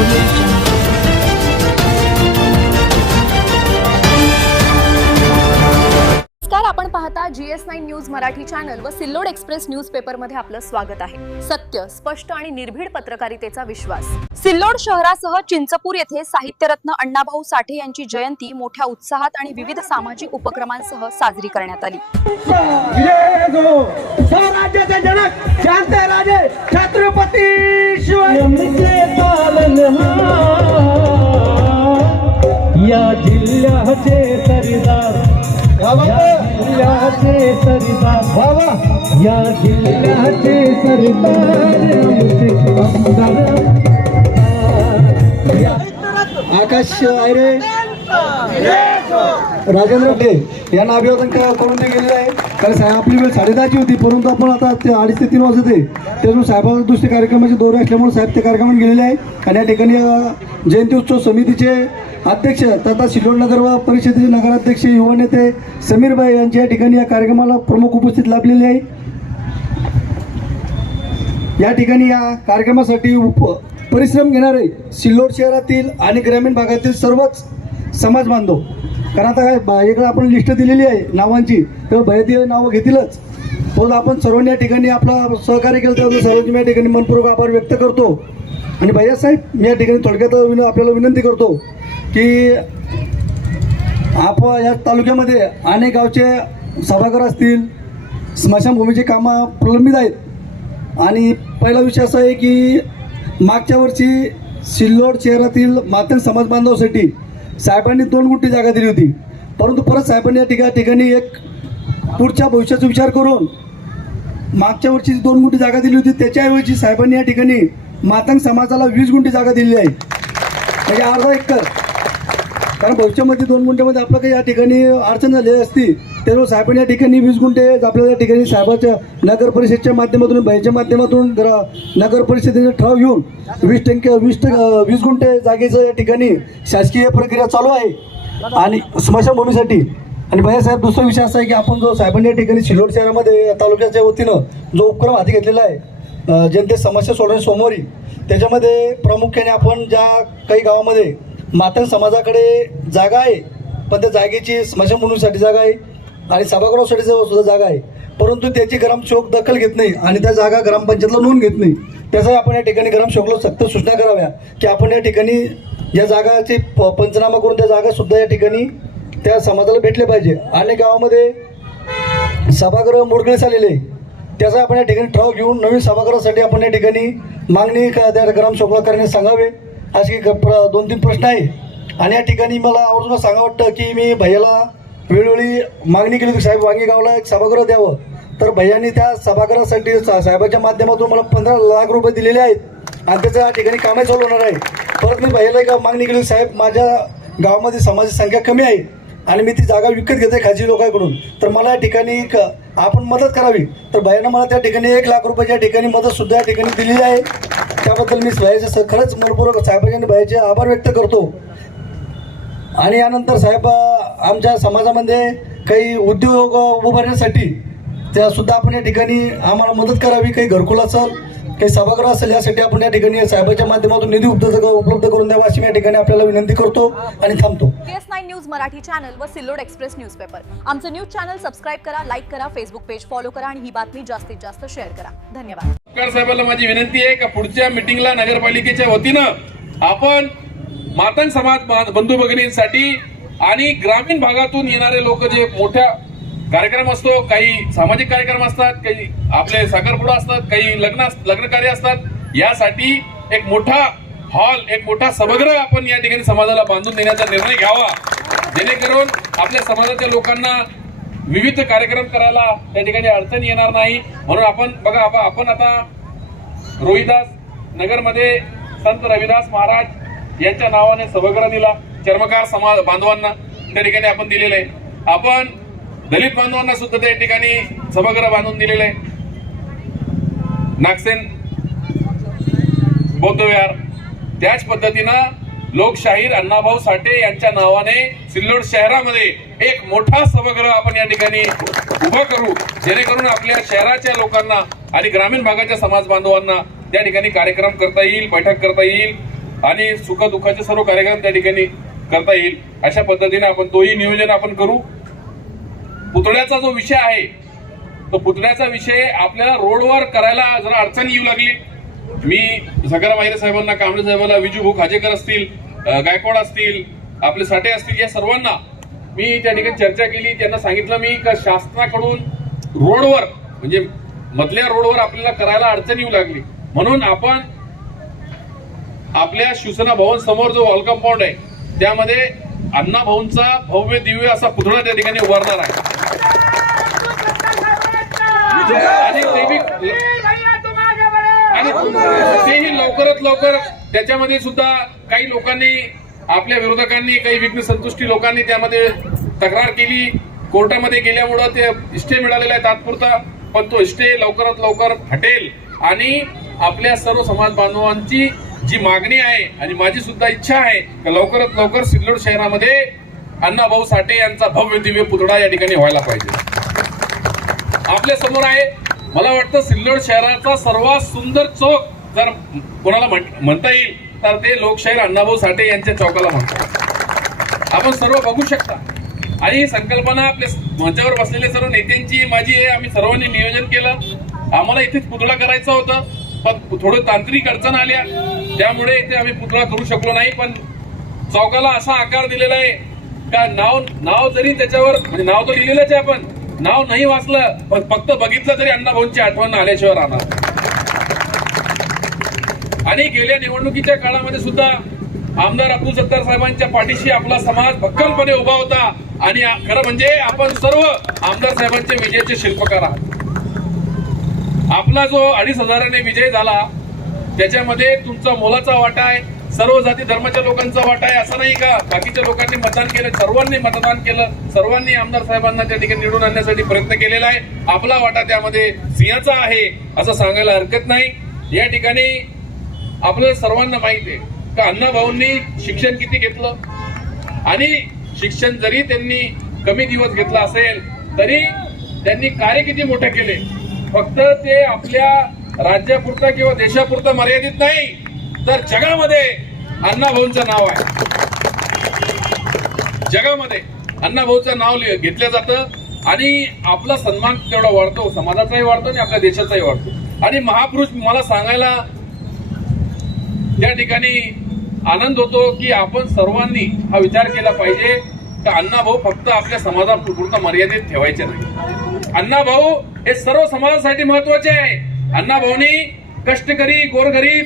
नमस्कार, आपण पाहता GS9 न्यूज मराठी चॅनल व सिल्लोड एक्सप्रेस न्यूजपेपर मध्ये आपलं स्वागत आहे। सत्य, स्पष्ट आणि निर्भीड पत्रकारितेचा विश्वास। सिल्लोड शहरासह चिंचपूर येथे साहित्यरत्न अण्णाभाऊ साठे यांची जयंती मोठ्या उत्साहात आणि विविध सामाजिक उपक्रमांसह साजरी करण्यात आली। स्वराज्याचे जनक क्रांतिराजे छत्रपती या जिल्ह्याचे सरदार, या जिल्ह्याचे आकाश आयरे राजेंद्र डे यांना अभिवादन करून ते गेलेले आहे। कारण साहेब आपली वेळ 10:30ची होती, परंतु आपण आता 2:30 ते 3 वाजते त्यातून साहेबांच्या दुसऱ्या कार्यक्रमाचे दौरे असल्यामुळे साहेब त्या कार्यक्रमात गेलेले आहे। आणि या ठिकाणी जयंती उत्सव समितीचे अध्यक्ष तथा सिल्लोड नगर परिषदेचे नगराध्यक्ष युवा नेते समीरभाई यांची या ठिकाणी या कार्यक्रमाला प्रमुख उपस्थित लाभलेले आहे। या ठिकाणी या कार्यक्रमासाठी परिश्रम घेणारे सिल्लोड शहरातील आणि ग्रामीण भागातील सर्वच समाज बांधव, कारण आता काय इकडे आपण लिस्ट दिलेली आहे नावांची, तर भैया नावं घेतीलच, पण आपण सर्वांनी या ठिकाणी आपला सहकार्य केलं त्याबद्दल सर्वांची या ठिकाणी मनपूर्वक आभार व्यक्त करतो। आणि भैया साहेब, मी या ठिकाणी थोडक्यात आपल्याला विनंती करतो की आपण या तालुक्यामध्ये अनेक गावचे सभागृह असतील, स्मशानभूमीची कामं प्रलंबित आहेत। आणि पहिला विषय असा आहे की मागच्या वर्षी सिल्लोड शहरातील मातंग समाज बांधवासाठी साहेबांनी 2 गुंठी जागा दिली होती, परंतु परत साहेबांनी या ठिकाणी एक पुढच्या भविष्याचा विचार करून मागच्या वर्षी 2 गुंठी जागा दिली होती, त्याच्याऐवजी साहेबांनी या ठिकाणी मातंग समाजाला 20 गुंठी जागा दिलेली आहे, म्हणजे अर्धा एकर। कारण भविष्यामध्ये 2 गुंठ्यामध्ये आपलं काही या ठिकाणी अडचण झाली असती, त्यामुळे साहेबांनी या ठिकाणी 20 गुंठे आपल्याला या ठिकाणी साहेबाच्या नगर परिषदेच्या माध्यमातून बाईच्या माध्यमातून नगर परिषदेचा ठराव घेऊन 20 गुंठे जागेचं या ठिकाणी शासकीय प्रक्रिया चालू आहे आणि स्मशानभूमीसाठी। आणि भैयासाहेब, दुसरा विषय असा आहे की आपण जो साहेबांनी या ठिकाणी सिल्लोड शहरामध्ये तालुक्याच्या वतीनं जो उपक्रम हाती घेतलेला आहे जनते समस्या सोडवणे सोमवारी, त्याच्यामध्ये प्रामुख्याने आपण ज्या काही गावामध्ये मातंग समाजाकडे जागा आहे, पण त्या जागेची स्मशानभूमीसाठी जागा आहे आणि सभागृहासाठी सुद्धा जागा आहे, परंतु त्याची ग्रामसेवक दखल घेत नाही आणि त्या जागा ग्रामपंचायतला नोंद घेत नाही। त्याचा आपण या ठिकाणी ग्रामसेवकला सक्त सूचना कराव्या की आपण या ठिकाणी या जागाचे पंचनामा करून त्या जागा सुद्धा या ठिकाणी त्या समाजाला भेटले पाहिजे। अनेक गावामध्ये सभागृह मोडकळीस आलेले, त्याचा आपण या ठिकाणी ठराव घेऊन नवीन सभागृहासाठी आपण या ठिकाणी मागणी त्या ग्रामसेवकला करण्यास सांगावे। असे 2-3 प्रश्न आहे। आणि या ठिकाणी मला आवर्जून सांगा वाटतं की मी भैयाला वेळोवेळी मागणी केली की साहेब वांगीगावला एक सभागृह द्यावं, तर भैयांनी त्या सभागृहासाठी साहेबाच्या माध्यमातून मला 15 लाख रुपये दिलेले आहेत आणि त्याच्या या ठिकाणी कामे चालू होणार आहे। परत मी भैयाला एक मागणी केली, साहेब माझ्या गावामध्ये समाजाची संख्या कमी आहे आणि मी ती जागा विकत घेते खाजगी लोकांकडून, तर मला या ठिकाणी आपण मदत करावी। तर भैयानं मला त्या ठिकाणी 1 लाख रुपयाच्या ठिकाणी मदत सुद्धा या ठिकाणी दिलेली आहे। त्याबद्दल मी भैयाचे खरंच मनपूर्वक साहेबांनी भैयाचे आभार व्यक्त करतो। आणि यानंतर साहेब आमच्या समाजामध्ये काही उद्योग उभारण्यासाठी त्या सुद्धा आपण या ठिकाणी आम्हाला मदत करावी, काही घरकुल असेल, काही सभागृह असेल, यासाठी आपण या ठिकाणी साहेबांच्या माध्यमातून निधी उपलब्ध करून द्यावा अशी मी या ठिकाणी आपल्याला विनंती करतो आणि थांबतो। GS9 न्यूज मराठी चॅनल व सिल्लोड एक्सप्रेस न्यूजपेपर, आमचं न्यूज चॅनल सबस्क्राइब करा, लाईक करा, फेसबुक पेज फॉलो करा आणि ही बातमी जास्तीत जास्त शेअर करा। धन्यवाद। साहेबांना माझी विनंती आहे का पुढच्या मीटिंगला नगरपालिकेच्या वतीनं आपण मातंग समाज बंधू भगिनींसाठी आणि ग्रामीण भागातून येणारे लोक जे मोठ्या कार्यक्रम असतो, काही सामाजिक कार्यक्रम असतात, काही आपले साखरपुडा असतात, काही लग्न कार्य असतात, यासाठी एक मोठा हॉल, एक मोठा सभागृह आपण या ठिकाणी समाजाला बांधून देण्याचा निर्णय घ्यावा, जेणेकरून आपल्या समाजाच्या लोकांना विविध कार्यक्रम करायला त्या ठिकाणी अडचण येणार नाही। म्हणून आपण बघा, आपण आता रोहिदास नगरमध्ये संत रविदास महाराज यांच्या नावाने सभागृह दिला, चर्मकार समाज बांधवांना त्या ठिकाणी आपण दिलेलं आहे। आपण दलित बांधवांना सुद्धा त्या ठिकाणी सभागृह बांधून दिलेलं आहे। नागसेन बौद्ध विहार, त्याच पद्धतीनं लोकशाहीर अण्णाभाऊ साठे यांच्या नावाने सिल्लोड शहरामध्ये एक मोठा सभागृह आपण या ठिकाणी उभा करू, जेणेकरून आपल्या शहराच्या लोकांना आणि ग्रामीण भागाच्या समाज बांधवांना त्या ठिकाणी कार्यक्रम करता येईल, बैठक करता येईल। आणि सुखदुःखाचे सर्व कार्यक्रम त्या ठिकाणी करता येईल अशा पद्धतीने आपण तोही नियोजन आपण करू. पुतळ्याचा जो विषय आहे तो पुतळ्याचा विषय आपल्याला रोडवर करायला जरा अडचण येऊ लागली. मी सगळ्या माहिरे साहेबांना, कांबळे साहेबांना, विजू खाजेकर असतील, गायकवाड असतील, आपले साठे असतील, या सर्वांना मी त्या ठिकाणी चर्चा केली. त्यांना सांगितलं मी का शासनाकडून रोडवर म्हणजे मधल्या रोडवर आपल्याला करायला अडचण येऊ लागली, म्हणून आपण आपल्या शिवसेना भवन समोर जो वॉल कंपाऊंड आहे त्यामध्ये अण्णा भाऊंचा भव्य दिव्य असा पुतळा त्या ठिकाणी उभारणार आहे. आणि तेही लवकरात लवकर त्याच्यामध्ये सुद्धा काही लोकांनी, आपल्या विरोधकांनी, काही विघ्न संतुष्टी लोकांनी त्यामध्ये तक्रार केली. कोर्टामध्ये गेल्यामुळं ते स्टे मिळालेला आहे तात्पुरता, पण तो स्टे लवकरात लवकर हटेल आणि आपल्या सर्व समाज बांधवांची जी मागणी आहे आणि माझी सुद्धा इच्छा आहे की लवकरात लवकर सिल्लोड शहरामध्ये अण्णाभाऊ साठे यांचा भव्य दिव्य पुतळा या ठिकाणी व्हायला पाहिजे. आपल्या समोर आहे, मला वाटतं सिल्लोड शहराचा सर्वात सुंदर चौक जर कोणाला म्हणता येईल तर ते लोकशाहीर अण्णाभाऊ साठे यांच्या चौकाला म्हणतात. आपण सर्व बघू शकता आणि ही संकल्पना आपल्या मंचावर बसलेल्या सर्व नेत्यांची माझी आहे. आम्ही सर्वांनी नियोजन केलं. आम्हाला इथेच पुतळा करायचा होता, पण थोडं तांत्रिक अडचण आल्या त्यामुळे इथे आम्ही पुतळा करू शकलो नाही. पण चौकाला असा आकार दिलेला आहे का नाव जरी त्याच्यावर म्हणजे नाव तर लिहिलेलंच आहे, आपण नाव नाही वाचलं पण फक्त बघितलं तरी अण्णाभाऊंची आठवण आल्याशिवाय राहणार. आणि गेल्या निवडणुकीच्या काळामध्ये सुद्धा आमदार अब्दुल सत्तार साहेबांच्या पाठीशी आपला समाज भक्कमपणे उभा होता आणि खरं म्हणजे आपण सर्व आमदार साहेबांचे विजयाचे शिल्पकार आहात. आपला जो 2,500 विजय झाला त्याच्यामध्ये तुमचा मोलाचा वाटा आहे, सर्व जाती धर्माच्या लोकांचा वाटा आहे. असं नाही का बाकीच्या लोकांनी मतदान केलं, सर्वांनी मतदान केलं, सर्वांनी आमदार साहेबांना त्या ठिकाणी निवडून आणण्यासाठी प्रयत्न केलेला आहे. आपला वाटा त्यामध्ये सिंहाचा आहे असं सांगायला हरकत नाही. या ठिकाणी आपल्याला सर्वांना माहिती आहे का अण्णाभाऊंनी शिक्षण किती घेतलं आणि शिक्षण जरी त्यांनी कमी दिवस घेतलं असेल तरी त्यांनी कार्य किती मोठे केले. फक्त ते आपल्या राज्यापुरता किंवा देशापुरता मर्यादित नाही तर जगामध्ये अण्णाभाऊंचं नाव आहे. जगामध्ये अण्णाभाऊचं नाव घेतलं जातं आणि आपला सन्मान तेवढा वाढतो, समाजाचाही वाढतो आणि आपल्या देशाचाही वाढतो. आणि महापुरुष मला सांगायला त्या ठिकाणी आनंद होतो की आपण सर्वांनी हा विचार केला पाहिजे की अण्णाभाऊ फक्त आपल्या समाजापुरता मर्यादित ठेवायचे नाही. अण्णाभाऊ हे सर्व समाजासाठी महत्वाचे आहे. अण्णाभाऊंनी कष्टकरी, गोरगरीब,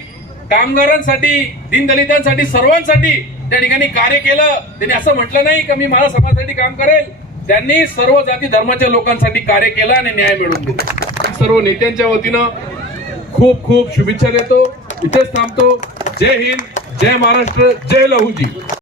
कामगारांसाठी, दीनदलितांसाठी, सर्वांसाठी त्या ठिकाणी कार्य केलं. त्यांनी असं म्हटलं नाही की मी माझ्या समाजासाठी काम करेल, त्यांनी सर्व जाती धर्माच्या लोकांसाठी कार्य केलं आणि न्याय मिळवून दिला. सर्व नेत्यांच्या वतीनं खूप खूप शुभेच्छा देतो. इथेच थांबतो. जय हिंद, जय महाराष्ट्र, जय लहूजी.